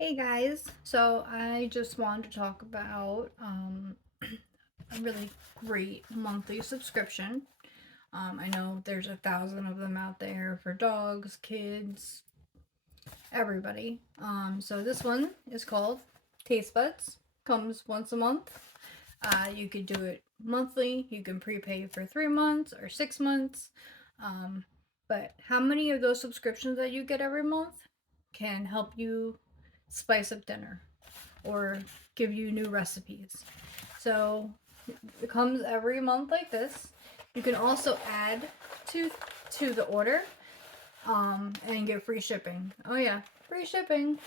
Hey guys, so I just wanted to talk about a really great monthly subscription. I know there's 1,000 of them out there for dogs, kids, everybody. So this one is called Tastebuds. Comes once a month. You could do it monthly. You can prepay for 3 months or 6 months. But how many of those subscriptions that you get every month can help you spice up dinner or give you new recipes? So it comes every month like this. You can also add to the order and get free shipping. Oh yeah, free shipping.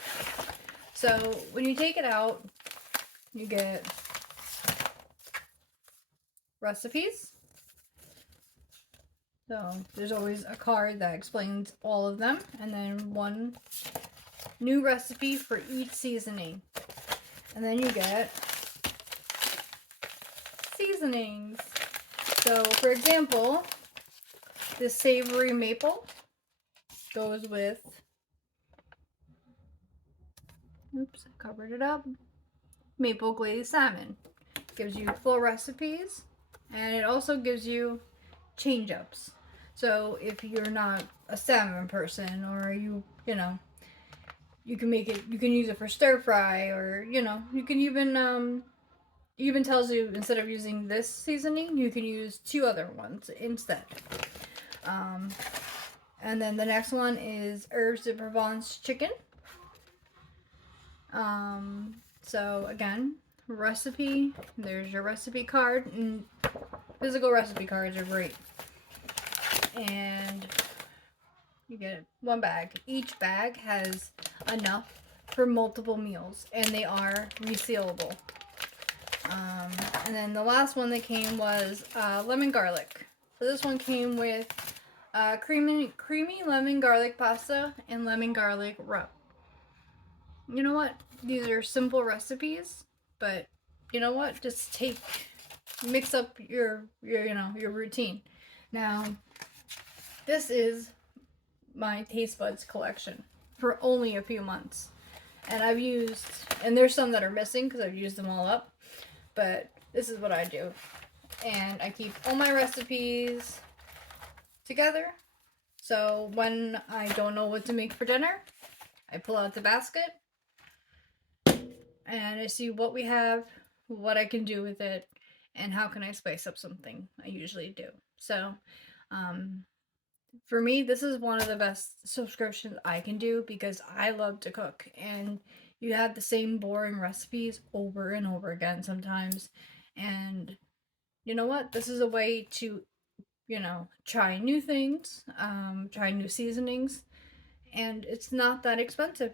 So when you take it out, you get recipes. So there's always a card that explains all of them, and then one new recipe for each seasoning. And then you get seasonings. So for example, this savory maple goes with, oops, I covered it up, maple glazed salmon. Gives you full recipes, and it also gives you change ups. So if you're not a salmon person, or you can make it, you can use it for stir fry, or you can even tells you instead of using this seasoning, you can use two other ones instead. And then the next one is herbs de Provence chicken. So again, recipe, there's your recipe card, and physical recipe cards are great. And you get one bag. Each bag has enough for multiple meals, and they are resealable. And then the last one that came was lemon garlic. So this one came with creamy lemon garlic pasta and lemon garlic rub. You know what? These are simple recipes, but you know what? Just mix up your routine. Now, this is my taste buds collection for only a few months, and and there's some that are missing because I've used them all up, but this is what I do. And I keep all my recipes together, so when I don't know what to make for dinner, I pull out the basket and I see what we have, what I can do with it, and how can I spice up something. I usually do. So for me, this is one of the best subscriptions I can do because I love to cook, and you have the same boring recipes over and over again sometimes. And you know what? This is a way to, try new things, try new seasonings, and it's not that expensive.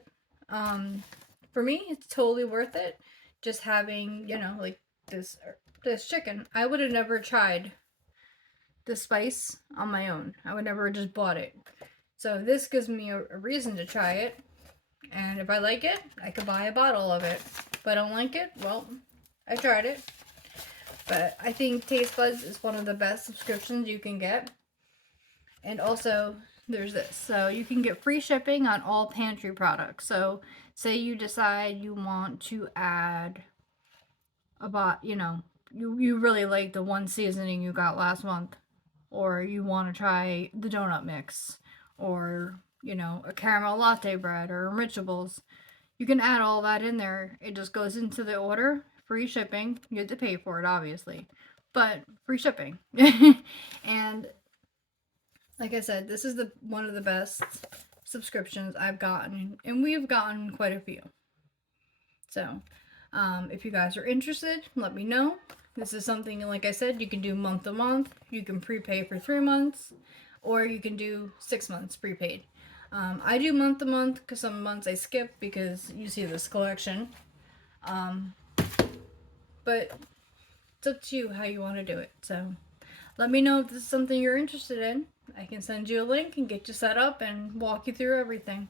For me, it's totally worth it. Just having, like this chicken. I would have never tried the spice on my own. I would never just bought it. So this gives me a reason to try it. And if I like it, I could buy a bottle of it. If I don't like it, well, I tried it. But I think Tastebuds is one of the best subscriptions you can get. And also, there's this. So you can get free shipping on all pantry products. So say you decide you want to add you really like the one seasoning you got last month, or you want to try the donut mix, or a caramel latte bread or enrichables. You can add all that in there. It just goes into the order, free shipping. You have to pay for it, obviously, but free shipping. And like I said, this is one of the best subscriptions I've gotten, and we've gotten quite a few. So if you guys are interested, let me know. This is something, like I said, you can do month to month. You can prepay for 3 months, or you can do 6 months prepaid. I do month to month because some months I skip because you see this collection. But it's up to you how you want to do it. So let me know if this is something you're interested in. I can send you a link and get you set up and walk you through everything.